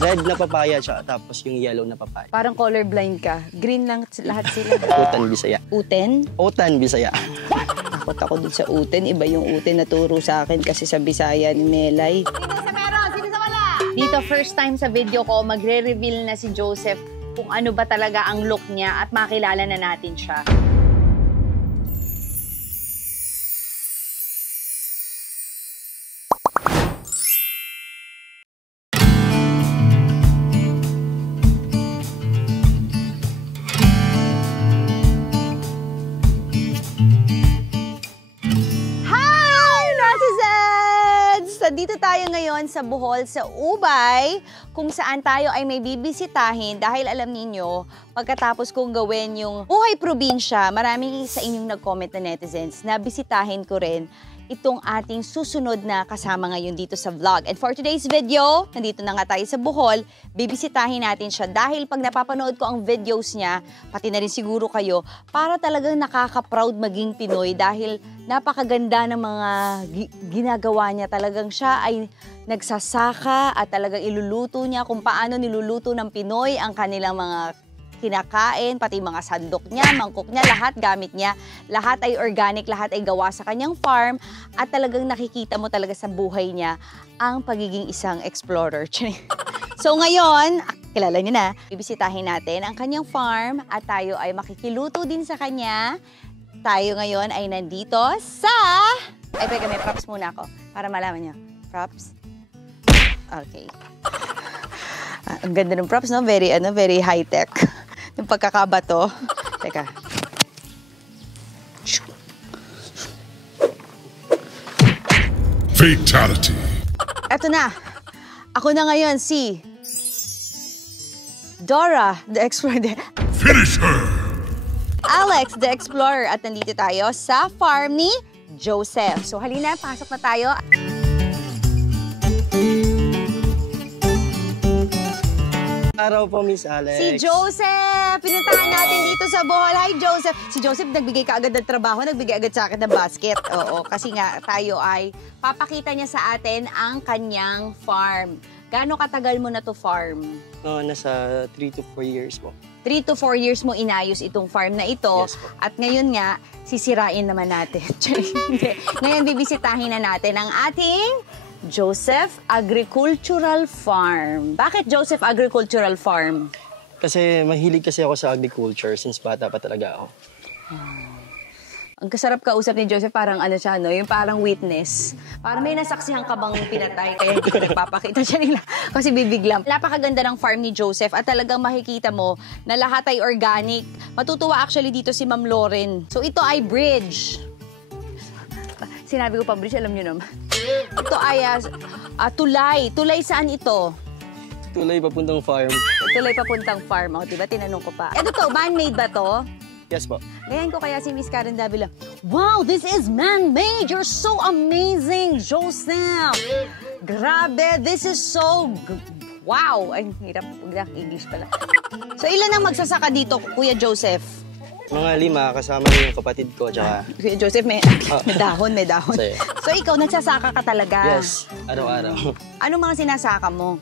Red na papaya siya, tapos yung yellow na papaya. Parang colorblind ka. Green lang lahat sila. Utan, Bisaya. Uten? Utan, Bisaya. Takot ako dun sa uten. Iba yung uten na turo sa akin kasi sa Bisaya ni Melay. Sino sa meron? Sino sa wala? Dito, first time sa video ko, magre-reveal na si Joseph kung ano ba talaga ang look niya at makilala na natin siya. Dito tayo ngayon sa Bohol, sa Ubay, kung saan tayo ay may bibisitahin dahil alam niyo pagkatapos kong gawin yung buhay probinsya, marami sa inyong nag-comment na netizens na bisitahin ko rin itong ating susunod na kasama ngayon dito sa vlog. And for today's video, nandito na nga tayo sa Bohol, bibisitahin natin siya dahil pag napapanood ko ang videos niya, pati na rin siguro kayo, para talagang nakaka-proud maging Pinoy dahil napakaganda ng mga ginagawa niya. Talagang siya ay nagsasaka at talagang iluluto niya kung paano niluluto ng Pinoy ang kanilang mga kinakain, pati mga sandok niya, mangkok niya, lahat gamit niya. Lahat ay organic, lahat ay gawa sa kanyang farm at talagang nakikita mo talaga sa buhay niya ang pagiging isang explorer. So ngayon, kilala niyo na, bibisitahin natin ang kanyang farm at tayo ay makikiluto din sa kanya. Tayo ngayon ay nandito sa... Ay, pwede may props muna ako para malaman niyo. Props? Okay. Ang ganda ng props, no? Very high-tech. Yung pagkakabato. Teka. Fatality. Eto na. Ako na ngayon si Dora, the Explorer. Finish her. Alex, the Explorer. At nandito tayo sa farm ni Joseph. So halina, pasok na tayo. Araw po, Miss Alex. Si Joseph! Pinuntahan natin dito sa Bohol. Hi, Joseph! Si Joseph, nagbigay ka agad ng trabaho, nagbigay agad sa akin ng basket. Oo, kasi nga tayo ay papakita niya sa atin ang kanyang farm. Gaano katagal mo na to farm? Nasa 3 to 4 years po. 3 to 4 years mo inayos itong farm na ito. Yes po. At ngayon nga, sisirain naman natin. Ngayon, bibisitahin na natin ang ating Joseph Agricultural Farm. Bakit Joseph Agricultural Farm? Kasi mahilig kasi ako sa agriculture since bata pa talaga ako. Ang kasarap kausap ni Joseph, parang ano siya, no? Yung parang witness. Parang may nasaksihan ka bang pinatay, kaya hindi ko nagpapakita siya nila. Kasi bibiglam. Napakaganda ng farm ni Joseph at talagang makikita mo na lahat ay organic. Matutuwa actually dito si Ma'am Lauren. So ito ay bridge. Sinabi ko pa bridge, alam nyo naman. Ito ay tulay. Tulay saan ito? Tulay papuntang farm. Tulay papuntang farm. O, diba? Tinanong ko pa. Ito to, man-made ba to? Yes po. Gayan ko kaya si Miss Karen Davila. Wow, this is man-made. You're so amazing, Joseph. Grabe, this is so... Wow. Ay, hirap. English pala. So, ilan ang magsasaka dito, Kuya Joseph? Mga 5, kasama yung kapatid ko, tsaka... Kuya Joseph, may dahon, may dahon. So, ikaw, nagsasaka ka talaga? Yes, araw-araw. Ano mga sinasaka mo?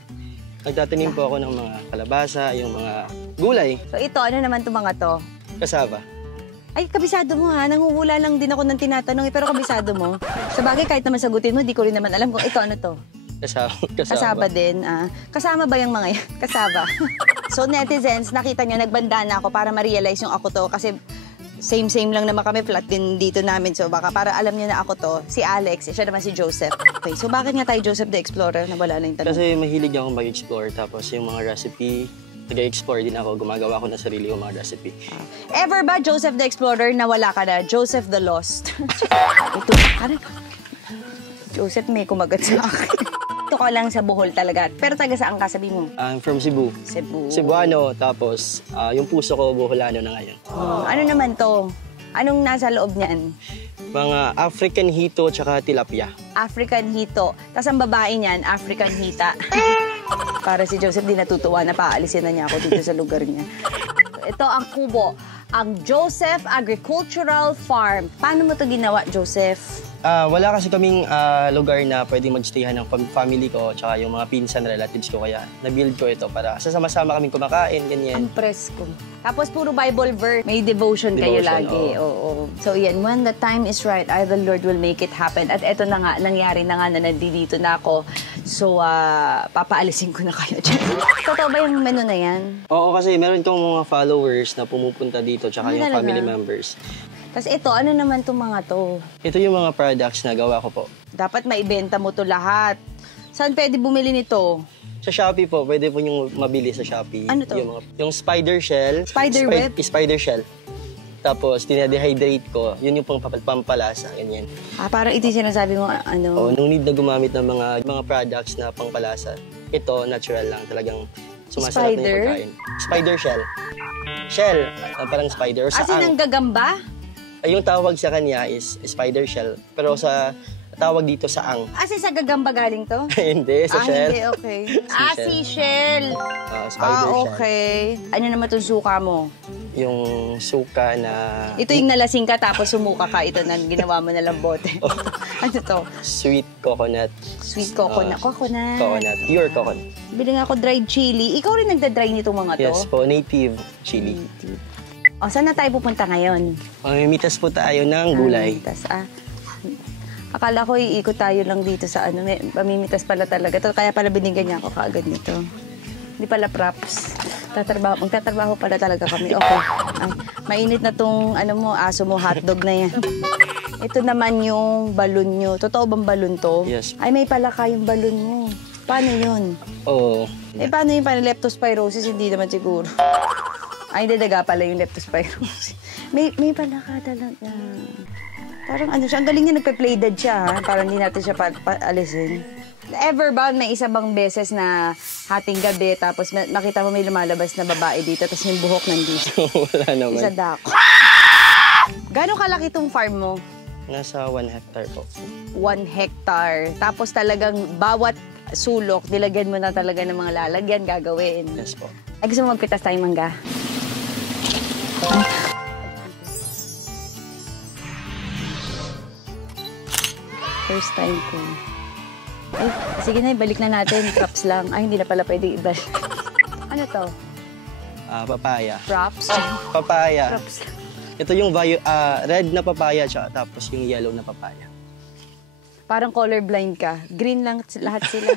Nagtatanim po ako ng mga kalabasa, yung mga gulay. So, ito, ano naman itong mga to? Kasaba. Ay, kabisado mo ha. Nanguhula lang din ako ng tinatanong, pero kabisado mo. Sa bagay, kahit naman sagutin mo, di ko rin naman alam kung ito ano to. Kasaba din. Kasama ba yung mga yan? Kasaba. So, netizens, nakita nyo, nagbanda na ako para ma-realize yung ako to. Kasi same lang naman kami, flat din dito namin. So, baka para alam nyo na ako to. Si Alex, siya naman si Joseph. Okay, so bakit nga tayo Joseph the Explorer? Nawala lang yung tanong. Kasi mahilig ako mag-explore. Tapos yung mga recipe, nag-explore din ako. Gumagawa ako ng sarili kong mga recipe. Ever ba, Joseph the Explorer, nawala ka na? Joseph the Lost. Ito, Joseph, may kumagat sa akin. Ito ka lang sa Bohol talaga. Pero taga saan ka, sabi mo? I'm from Cebu. Cebu. Cebuano, tapos yung puso ko, Boholano na ngayon. Ano naman to? Anong nasa loob niyan? Mga African hito tsaka tilapia. African hito. Tapos ang babae niyan, African hita. Para si Joseph di natutuwa na paalisin na niya ako dito sa lugar niya. Ito ang kubo. Ang Joseph Agricultural Farm. Paano mo to ginawa, Joseph? Wala kasi kaming lugar na pwedeng magstayhan ng family ko tsaka yung mga pinsan relatives ko. Kaya na-build ko ito para sasama-sama kaming kumakain, ganyan. Ang presko. Tapos puro Bible verse. May devotion kayo lagi. Oo. So yan, when the time is right, the Lord will make it happen. At eto na nga, nangyari na nga na nandito na ako. So, papaalisin ko na kayo dyan. Totoo ba yung menu na yan? Oo, kasi meron kong mga followers na pumupunta dito tsaka yung talaga? family members. Tapos ito, ano naman itong mga to? Ito yung mga products na gawa ko po. Dapat maibenta mo to lahat. Saan pwede bumili nito? Sa Shopee po, pwede po yung mabili sa Shopee. Ano to? Yung spider shell. Spider web? Spider shell. Tapos, dinehydrate ko. Yun yung pampalasa, ganyan. Parang ito yung sinasabi mo, ano? Oh, no need na gumamit ng mga products na pangpalasa. Ito, natural lang. Talagang sumasarap na yung pagkain. Spider shell. Shell. Parang spider. Sa As in, ang gagamba? Yung tawag sa kanya is spider shell. Pero sa tawag dito sa ang. As in, sa gagamba galing to? Hindi, sa shell. Hindi, okay. seashell. Spider shell. Okay. Ano naman itong suka mo? Yung suka na... Ito yung nalasing ka tapos sumuka ka. Ito na ginawa mo na lang bote. Ano to? Sweet coconut. Sweet coconut. Coconut. Pure coconut. Bili nga ako dried chili. Ikaw rin nagda-dry nitong mga to? Yes po, native chili. O, saan na tayo pupunta ngayon? Mamimitas po tayo ng gulay. Akala ko iikot tayo lang dito sa ano. Pamimitas pala talaga to. Kaya pala binigyan niya ako kaagad nito. Hindi pala props. Magtatrabaho pala talaga kami. Okay. Ay, mainit na tong ano mo, aso mo, hotdog na yan. Ito naman yung balon nyo. Totoo bang balon to? Yes. Ay, may pala kayong balon mo. Paano yun? Oo. Paano yung paano leptospirosis? Hindi naman siguro. Ay, hindi, daga pala yung leptospirosis. May pala ka talaga. Parang ano siya, ang galing niya, nagpe-play dead siya, ha? Parang hindi natin siya alisin. Ever ba may isa bang beses na hating gabi, tapos makita mo may lumalabas na babae dito, tapos yung buhok nandito? Wala naman. Isa dako. Gano'ng kalaki tong farm mo? Nasa 1 hectare po. 1 hectare. Tapos talagang bawat sulok, nilagyan mo na talaga ng mga lalagyan, gagawin. Yes po. Ay, gusto mo magpitas tayo, mangga? First time ko. Ay, sige na, balik na natin. Props lang. Ay, hindi na pala pwede iba. Ano to? Papaya. Props? Papaya. Props. Ito yung red na papaya, tsaka tapos yung yellow na papaya. Parang colorblind ka. Green lang lahat sila.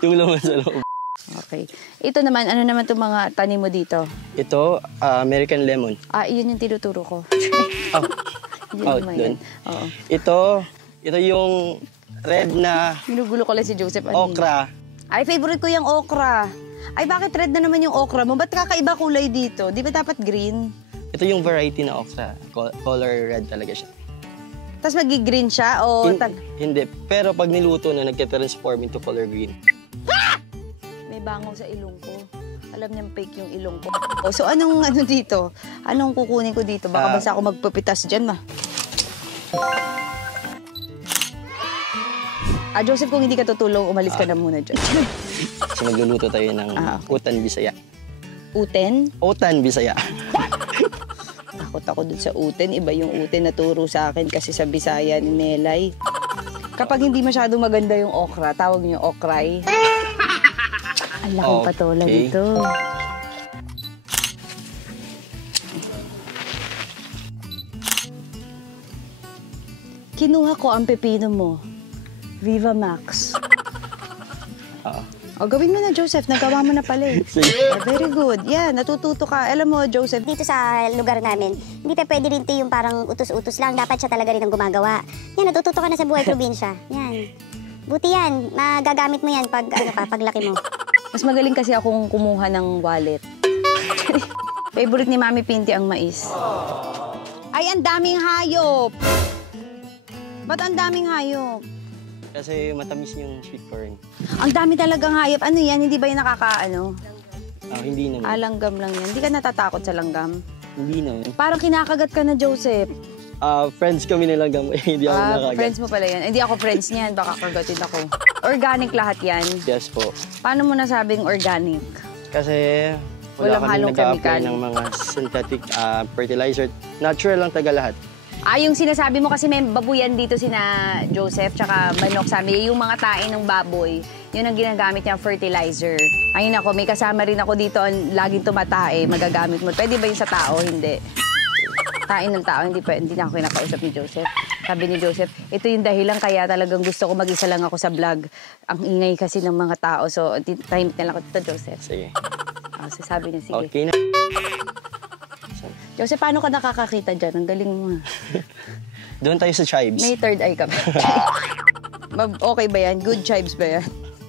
Yung laman sa loob. Okay. Ito naman, ano naman itong mga tanim mo dito? Ito, American lemon. Yun yung tinuturo ko. Out dun. Oo. Ito yung red na Ginugulo ko lang si Joseph. okra. Ay, favorite ko yung okra. Ay, bakit red na naman yung okra mo? Ba't kakaiba kulay dito? Di ba dapat green? Ito yung variety na okra. Color red talaga siya. Tapos magi-green siya o... Hindi. Pero pag niluto na, nagka-transform into color green. May bango sa ilong ko. Alam niyang fake yung ilong ko. So, anong ano dito? Anong kukunin ko dito? Baka basta ako magpapitas dyan, ma. Joseph, kung hindi ka tutulong, umalis ka na muna dyan. So, magluluto tayo ng utan bisaya. Uten? Utan bisaya. Takot ako dun sa uten. Iba yung uten na turo sa akin kasi sa Bisaya ni Nelay. Kapag hindi masyadong maganda yung okra, tawag niyo okray. Ang laking patola dito. Kinuha ko ang pepino mo. Viva Max. Gawin mo na, Joseph. Nagawa mo na pala eh. Very good. Yeah, natututo ka. Alam mo, Joseph. Dito sa lugar namin, hindi pa pwede rin yung parang utos-utos lang. Dapat siya talaga rin ang gumagawa. Yan, natututo ka na sa buhay probinsya. Yan. Buti yan. Magagamit mo yan paglaki mo. Mas magaling kasi akong kumuha ng wallet. Favorite ni Mami Pinti ang mais. Ay, ang daming hayop! Ba't ang daming hayop? Kasi matamis yung sweet corn. Ang dami talagang hayop. Ano yan? Hindi ba yung nakakaano? Hindi naman. Langgam lang yan. Hindi ka natatakot sa langgam? Hindi naman. Parang kinakagat ka na, Joseph. Friends kami nilang gamay. Hindi ako nakagat. Friends mo pala yan. Hindi ako friends niyan. Baka kagatin ako. Organic lahat yan. Yes po. Paano mo nasabing organic? Kasi Walang wala halong kaming nag-a-apply chemical. ng mga synthetic fertilizer. Natural lang taga lahat. Yung sinasabi mo kasi may babuyan dito sina Joseph tsaka manok. Sabi, yung mga tae ng baboy, yun ang ginagamit niya fertilizer. Ayun ako, may kasama rin ako dito ang laging tumatae, magagamit mo. Pwede ba yun sa tao? Hindi. Tae ng tao, hindi na ako kinakausap ni Joseph. Sabi ni Joseph, ito yung dahilan kaya talagang gusto ko mag-isa lang ako sa vlog. Ang ingay kasi ng mga tao. So, tahimik na lang ako dito, Joseph. Sige. So, sabi niya, sige. Okay na. Joseph, paano ka nakakakita dyan? Ang galing mo. Doon tayo sa tribes. May third eye ka ba? Okay ba yan? Good tribes ba yan?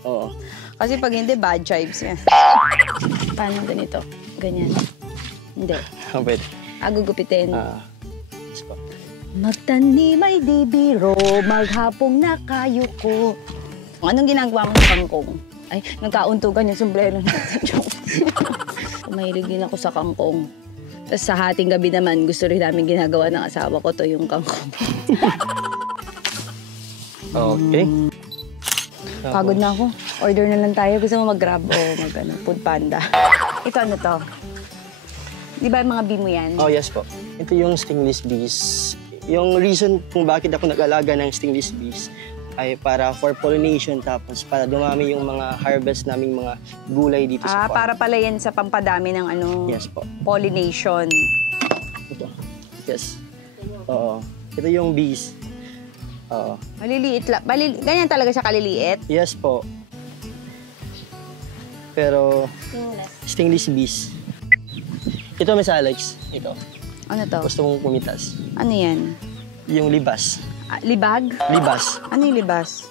Oo. Kasi pag hindi, bad tribes yan. Paano ganito? Ganyan. Hindi. Pwede. Gugupitin. Yes po. Magtanim ay di biro, maghapong nakayuko. Anong ginagawa mo sa kangkong? Ay, nagkauntugan yung sombrero natin. Mahilig din ako sa kangkong. Tapos sa hating gabi naman, gusto rin namin ginagawa ng asawa ko to yung kangkong. Okay. Pagod na ako. Order na lang tayo. Gusto mo mag-grab o food panda. Ito ano to? Di ba mga bee mo yan? Oh, yes po. Ito yung stingless bees. Yung reason kung bakit ako nag-alaga ng stingless bees ay para for pollination tapos para dumami yung mga harvest naming mga gulay dito sa farm. Para pala yan sa pampadami ng Yes po. Pollination. Ito. Yes. Oo. Ito yung bees. Oo. Maliliit lang. Ganyan talaga siya kaliliit? Yes po. Pero stingless bees. Ito, Miss Alex. Ito. Ano to? Gusto mong pumitas. Ano yan? Yung libas. Libag? Libas. Ano yung libas?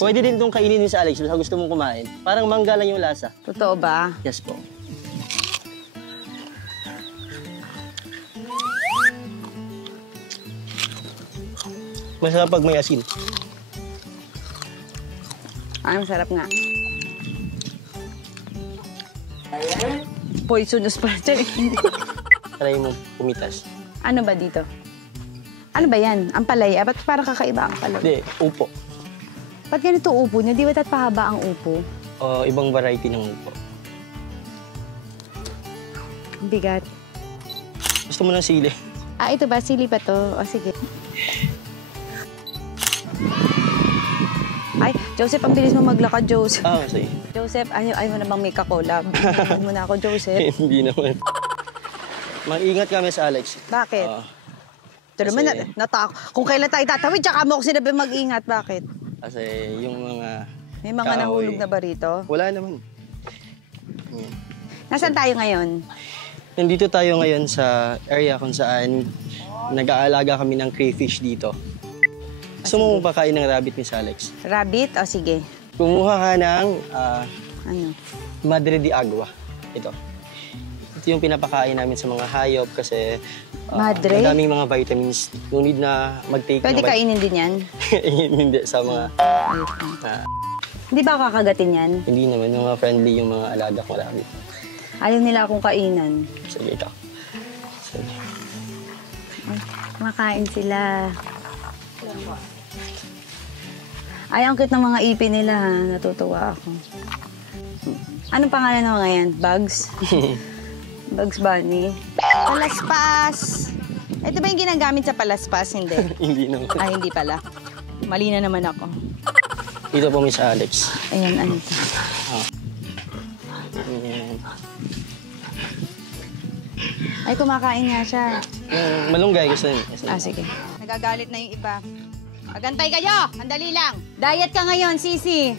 Pwede din itong kainin sa Alex basta gusto mong kumain. Parang mangga lang yung lasa. Totoo ba? Yes po. Masarap pag may asin. Masarap nga. Poisonous pa siya. Try mo pumitas. Ano ba dito? Ano ba yan? Ang palaya? Ba't parang kakaiba ang palaya? Hindi, upo. Ba't ganito upo niyo? Di ba pahaba ang upo? Ibang variety ng upo. Ang bigat. Gusto mo ng sili? Ito ba? Sili pa to? O, sige. Ay, Joseph, ang bilis mo maglakad, Joseph. Sige. Joseph, ayaw mo na bang may kakolab? Ayaw mo na ako, Joseph. Hindi naman. Mag-ingat ka, Miss Alex. Bakit? Ito naman, kung kailan tayo tatawid, tsaka mo ako sinabi mag-ingat. Bakit? Kasi yung mga May mga nahulog na ba rito? Wala naman. Nasaan tayo ngayon? Nandito tayo ngayon sa area kung saan nag-aalaga kami ng crayfish dito. Gusto mo pakain ng rabbit, Miss Alex? Rabbit? O, sige. Kumuha ka ng Ano? Madre de Agua. Ito. Ito yung pinapakain namin sa mga hayop kasi Madre? madaming mga vitamins. No need na mag-take Pwede kainin din yan? Hindi, sa mga... Hindi ba kakagatin yan? Hindi naman, mga friendly yung mga alaga ko rabbit. Ayaw nila akong kainan. Sige, ito. Sige. Makain sila. Ay, ang cute ng mga ipin nila. Natutuwa ako. Anong pangalan ng mga yan? Bugs? Bugs Bunny? Palaspas! Ito ba yung ginagamit sa palaspas? Hindi. Hindi naman. Hindi pala. Mali na naman ako. Ito po, Miss Alex. Ayan, ano ito? Ayan. Ay, kumakain nga siya. Malunggay, gusto niyo. Sige. Nagagalit na yung iba. Magantay kayo! Andali lang! Diet ka ngayon, Sisi!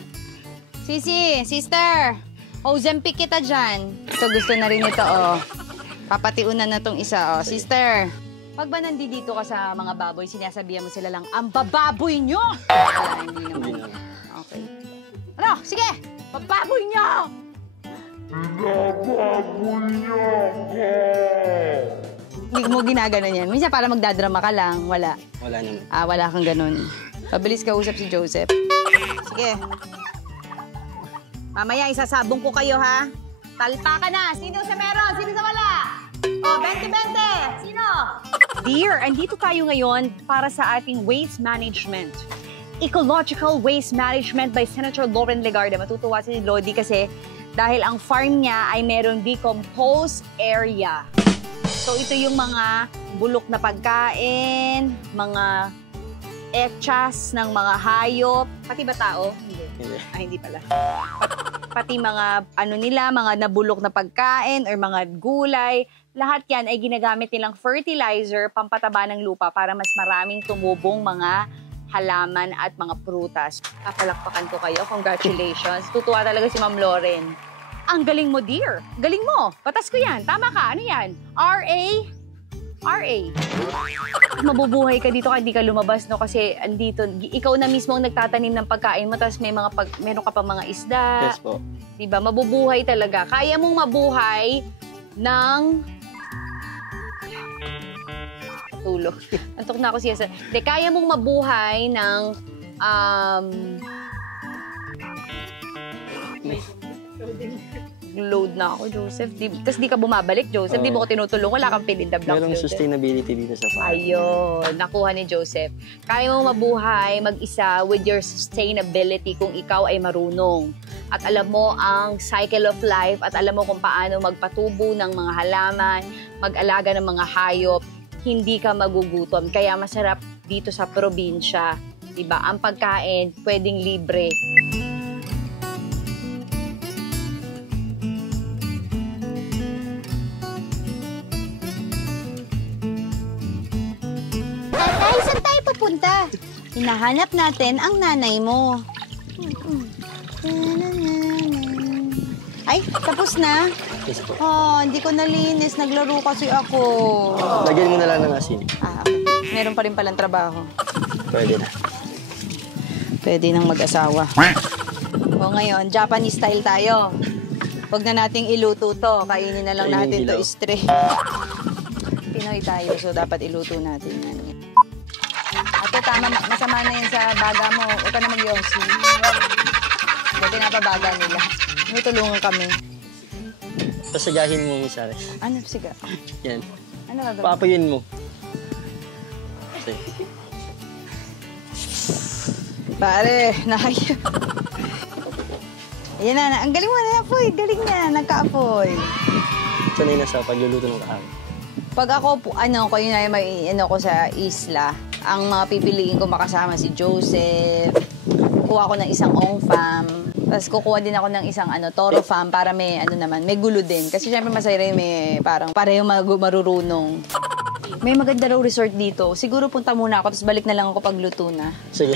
Sisi, sister! Ozempic kita dyan. Ito, gusto na rin ito, Papatiunan na tong isa, Sister, pag ba nandito ka sa mga baboy, sinasabihan mo sila lang, ang bababoy nyo! Hindi naman. Okay. Ano? Sige! Bababoy nyo! Bababoy nyo! Hindi mo ginaganon yan. Minsan para magdadrama ka lang, wala. Wala naman. Wala kang ganun. Pabilis ka usap si Joseph. Sige. Mamaya, isasabong ko kayo, ha? Talpa ka na. Sino sa meron? Sino sa wala? 20-20. Sino? Dear, andito tayo ngayon para sa ating waste management. Ecological Waste Management by Senator Lauren Legarda. Matutuwa si Lodi kasi dahil ang farm niya ay merong decomposed area. So ito yung mga bulok na pagkain, mga etchas ng mga hayop, pati ba tao? Hindi. Hindi pala. Pati mga ano nila, mga nabulok na pagkain or mga gulay, lahat yan ay ginagamit nilang fertilizer, pampataba ng lupa para mas maraming tumubong mga halaman at mga prutas. Kapalakpakan ko kayo. Congratulations. Tutuwa talaga si Ma'am Lauren. Ang galing mo, dear. Galing mo. Batas ko yan. Tama ka. Ano yan? RA? Mabubuhay ka dito kahit di ka lumabas, no? Kasi andito, ikaw na mismo ang nagtatanim ng pagkain mo, tapos may meron ka pa mga isda. Yes po. Diba? Mabubuhay talaga. Kaya mong mabuhay ng... Tulog. Antok na ako siya. Kaya mong mabuhay ng... Load na ako, Joseph. Tapos di ka bumabalik, Joseph. Di mo ko tinutulong. Wala kang fill in the blanks. Merong sustainability dito sa farm. Ayun, nakuha ni Joseph. Kaya mo mabuhay mag-isa with your sustainability kung ikaw ay marunong. At alam mo ang cycle of life at alam mo kung paano magpatubo ng mga halaman, mag-alaga ng mga hayop, hindi ka magugutom. Kaya masarap dito sa probinsya. Diba? Ang pagkain, pwedeng libre. Tatay, saan tayo pupunta? Hinahanap natin ang nanay mo. Ay, tapos na? Yes po. Oh, hindi ko nalinis. Naglaro kasi ako. Lagyan mo na lang ng asin. Okay. Meron pa rin palang trabaho. Pwede na. Pwede nang mag-asawa. O ngayon, Japanese style tayo. Huwag na nating iluto to. Kainin na lang Kainin natin to dilaw. straight. Pinoy tayo, so dapat iluto natin yan. Ate, tama, masama na yan sa baga mo. Huwag ka na mag-yosi. Buti na pa baga nila. May tulungan kami. Pasagahin mo isa rin. Ano, siga? Yan. Ano gagawin? Papayin mo. Okay. Pare, nakayo. Ayan na, ang galing mo na, apoy. Galing na, nagka-apoy. Sanay na sa pagluluto ng kahaw. Pag ako, kayo na may ko sa isla, ang mga pipiliin ko makasama si Joseph, kuha ko ng isang Ong Fam, tapos kukuha din ako ng isang Toro Fam para may may gulo din. Kasi syempre masaya rin may parang pareho marurunong. May maganda raw resort dito. Siguro punta muna ako, tapos balik na lang ako pag luto na. Sige.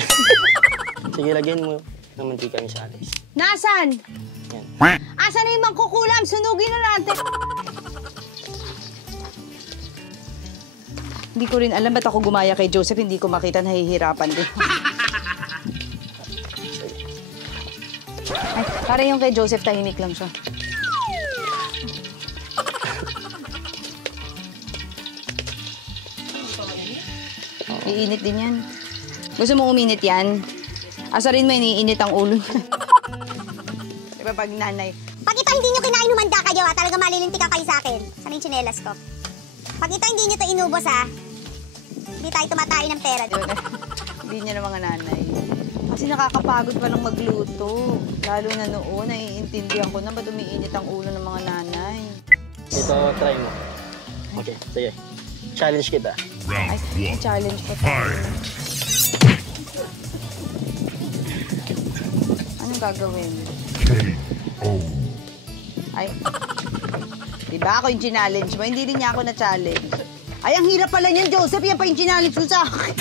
Sige, lagyan mo ng mantika yung sa alis. Nasaan? Yan. Asan na yung mangkukulam? Sunugin na natin. Hindi ko rin alam ba't ako gumaya kay Joseph, hindi ko makita, nahihirapan din. Ay, para yung kay Joseph, tahimik lang siya. Iinit din yan. Gusto mo uminit yan? Asarin mo, iniinit ang ulo. Diba pag nanay? Pag ito hindi nyo kinain, humanda kayo ha. Talaga malilintikan kayo sa akin. Sana yung tsinelas ko. Pag ito hindi nyo to inubos ha, hindi tayo tumatay ng pera. Hindi niya na mga nanay. Kasi nakakapagod palang magluto. Lalo na noon, naiintindihan ko na ba't umiinit ang ulo ng mga nanay. Ito, try mo. Okay, sige. Challenge kita. Ay, may challenge pa tayo. Anong gagawin? Ay, diba ako yung challenge mo? Hindi rin niya ako na-challenge. Ay, ang hirap pala niyan, Joseph. Yan pa yung challenge mo sa akin.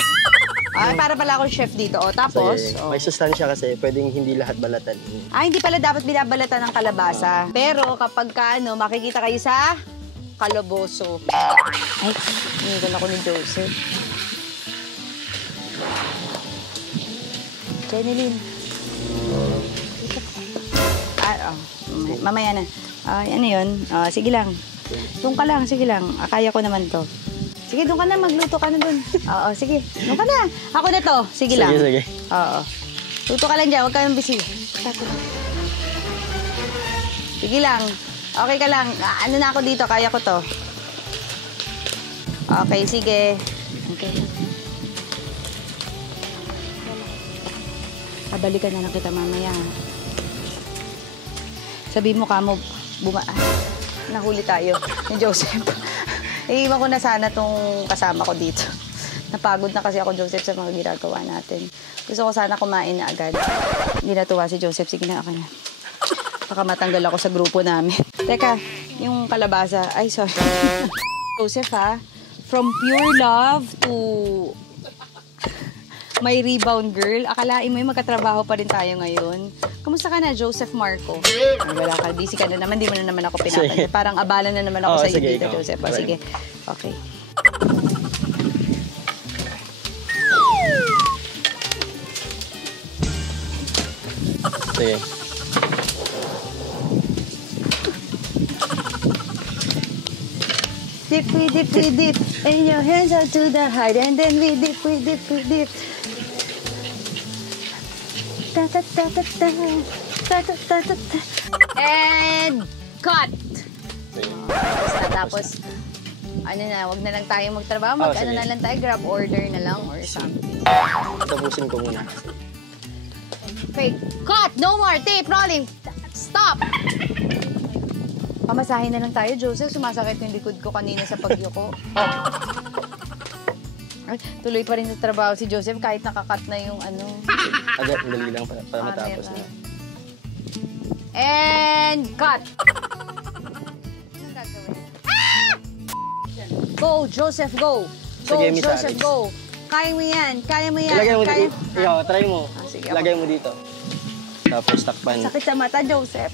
Ay, para pala ako chef dito. O, tapos? Sige, O. may sustansya kasi, pwedeng hindi lahat balatan. Ay, hindi pala dapat binabalatan ng kalabasa. Pero kapag makikita kayo sa kalaboso. Ay, iniwan ako ni Joseph. Jeneline. Mamaya na. Ano yun? Sige lang. Doon ka lang, sige lang. Kaya ko naman to. Sige, doon ka na. Magluto ka na doon. Oo, sige. Doon ka na. Ako na to. Sige lang. Sige. Oo. Luto ka lang dyan. Huwag ka nang busy. Sige lang. Okay ka lang. Ano na ako dito? Kaya ko to. Okay, sige. Okay. Pabalikan na lang kita mamaya. Sabi mo ka mo, nahuli tayo ni Joseph. Iiwan ko na sana tong kasama ko dito. Napagod na kasi ako, Joseph, sa mga ginagawa natin. Gusto ko sana kumain na agad. Hindi natuwa si Joseph. Sige na, ako na. Baka matanggal ako sa grupo namin. Teka, yung kalabasa. Ay, sorry. Joseph, ha? From pure love to my rebound girl. Akalain mo yung magkatrabaho pa rin tayo ngayon. Kamusta ka na, Joseph Marco? Ay, wala ka. Busy ka na naman. Di mo na naman ako pinapansin. Parang abala na naman ako sa iyo dito, Joseph. O, sige. Okay. Sige. Dip, we dip, we dip. And your hands out to the heart. And then we dip, we dip, we dip. Ta ta ta ta ta. Ta ta ta ta ta. And cut! Tapos, ano na, wag na lang tayo magtrabaho. Ano na lang tayo, grab order na lang or something. Tapusin ko muna. Wait, cut! No more! Tape rolling! Stop! Pamasahin na lang tayo, Joseph. Sumasakit yung likod ko kanina sa pagyuko. Ay, tuloy pa rin sa trabaho si Joseph kahit nakakat na yung ano. Agad, dali lang para matapos na. And cut! Go, Joseph, go! Go, Sige, Miss Joseph, Alex. go! Kaya mo yan, kaya mo yan. Ilagay mo kaya... dito. Ikaw, try mo. Sige, Ilagay mo dito. Tapos takpan. Sakit sa mata, Joseph.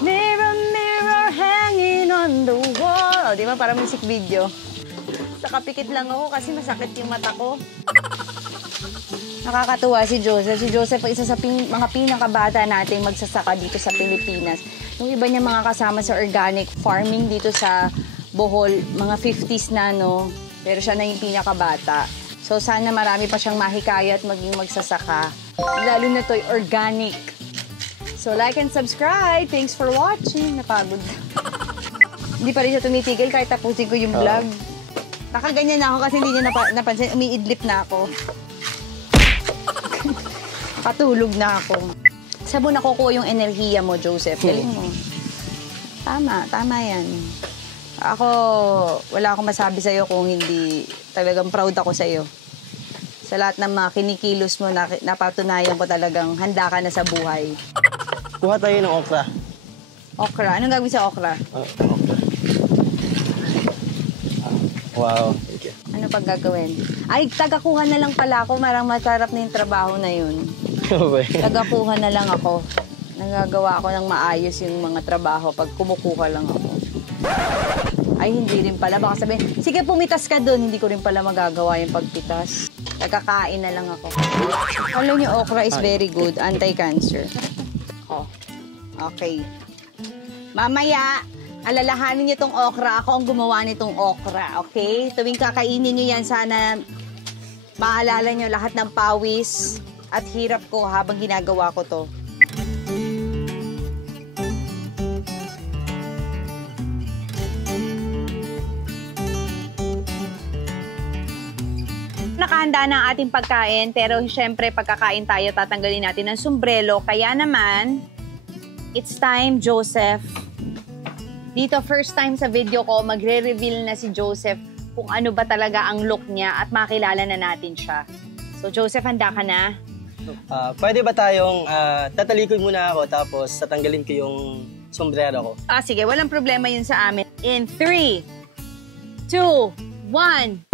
Mirror, mirror, hanging on the wall. O, di ba? Parang music video. Nakapikit lang ako kasi masakit yung mata ko. Nakakatuwa si Joseph. Si Joseph ay isa sa mga pinakabata nating magsasaka dito sa Pilipinas. Yung iba niya mga kasama sa organic farming dito sa Bohol, mga 50s na, no? Pero siya na yung pinakabata. So, sana marami pa siyang mahikayat maging magsasaka. Lalo na to'y organic. So, like and subscribe. Thanks for watching. Napagod. Hindi pa rin siya tumitigil kahit tapusin ko yung vlog. Nakaganyan na ako kasi hindi niya napansin. Umiidlip na ako. Katulog na ako. Saan mo nakukuha yung enerhiya mo, Joseph? Galing mo. Tama yan. Ako, wala akong masabi sa'yo kung hindi talagang proud ako sa'yo. Sa lahat ng mga kinikilos mo, napatunayan ko talagang handa ka na sa buhay. Kuha tayo ng okra. Okra? Anong gagawin sa okra? Okra. Wow. Thank you. Ano pag gagawin? Ay, tagakuha na lang pala ako. Marang masarap na yung trabaho na yun. Tagakuha na lang ako. Nagagawa ako ng maayos yung mga trabaho pag kumukuha lang ako. Ay, hindi rin pala. Baka sabihin, sige, pumitas ka dun. Hindi ko rin pala magagawa yung pagpitas. Nagkakain na lang ako. Alam niyo, okra is very good. Anti-cancer. Oh. Okay. Mamaya, alalahanin niyo tong okra. Ako ang gumawa nitong okra, okay? Tuwing kakainin niyo yan, sana maalala niyo lahat ng pawis at hirap ko habang ginagawa ko to. Nakahanda na ang ating pagkain, pero syempre pagkakain tayo, tatanggalin natin ang sombrero. Kaya naman, it's time, Joseph. Dito, first time sa video ko, magre-reveal na si Joseph kung ano ba talaga ang look niya at makilala na natin siya. So, Joseph, handa ka na? Pwede ba tayong tatalikod muna ako tapos tatanggalin ko yung sombrero ko? Sige, walang problema yun sa amin. In 3, 2, 1...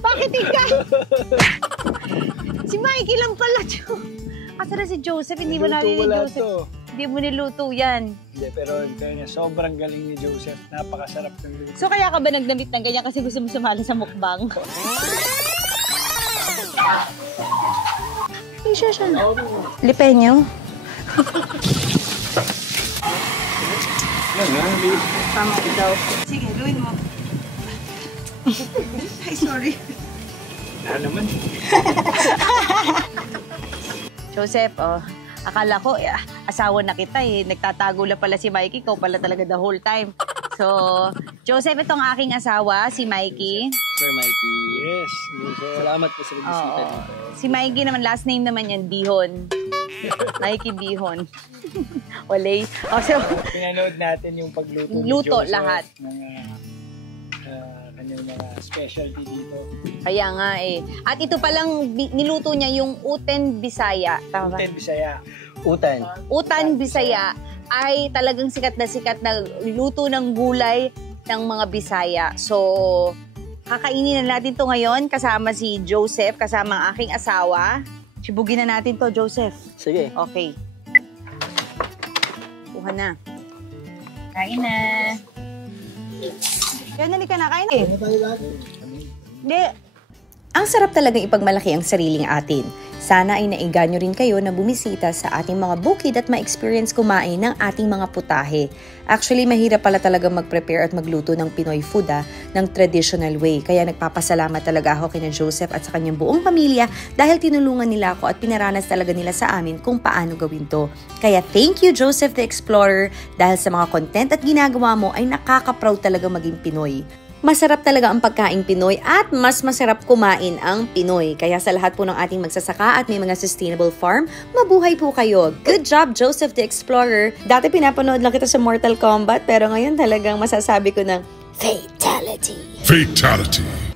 Bakit ikaw? Si Mikey lang pala. Asa na si Joseph? Hindi mo narinig ni Joseph. Hindi mo niluto yan. Hindi, pero sobrang galing ni Joseph. Napakasarap ng luto. So kaya ka ba nagdamit ng ganyan kasi gusto mo sumali sa mukbang? Ay, siya. Lipenyo? Tama daw. Sige, gawin mo. Ay, sorry. Naman. Joseph, akala ko, asawa na kita eh. Nagtatago lang pala si Mikey. Ikaw pala talaga the whole time. So, Joseph, itong aking asawa, si Mikey. Sir Mikey. Yes. Salamat po sa bisita Oo. dito. Si Mikey naman, last name naman yan, Bihon. Mikey Bihon. Olay. So, Pinanood natin yung pagluto ni Luto, Joseph lahat. ng kanyang mga specialty dito. kaya nga eh. At ito palang niluto niya yung uten Bisaya. Tama ba? Uten Bisaya. Utan. Utan Bisaya ay talagang sikat na luto ng gulay ng mga Bisaya. So, kakainin na natin to ngayon kasama si Joseph, kasama ang aking asawa. Sibugin na natin to, Joseph. Sige. Okay. Kuha na. Kain na. Kaya nalika na, kain na eh. Hindi. Ang sarap talagang ipagmalaki ang sariling atin. Sana ay naiganyo rin kayo na bumisita sa ating mga bukid at ma-experience kumain ng ating mga putahe. Actually, mahirap pala talaga mag-prepare at magluto ng Pinoy food ng traditional way. Kaya nagpapasalamat talaga ako kina Joseph at sa kanyang buong pamilya dahil tinulungan nila ako at pinaranas talaga nila sa amin kung paano gawin to. Kaya thank you Joseph the Explorer dahil sa mga content at ginagawa mo ay nakaka-proud talaga maging Pinoy. Masarap talaga ang pagkaing Pinoy at mas masarap kumain ang Pinoy. Kaya sa lahat po ng ating magsasaka at may mga sustainable farm, mabuhay po kayo. Good job, Joseph the Explorer. Dati pinapanood lang kita sa Mortal Kombat pero ngayon talagang masasabi ko ng fatality. Fatality.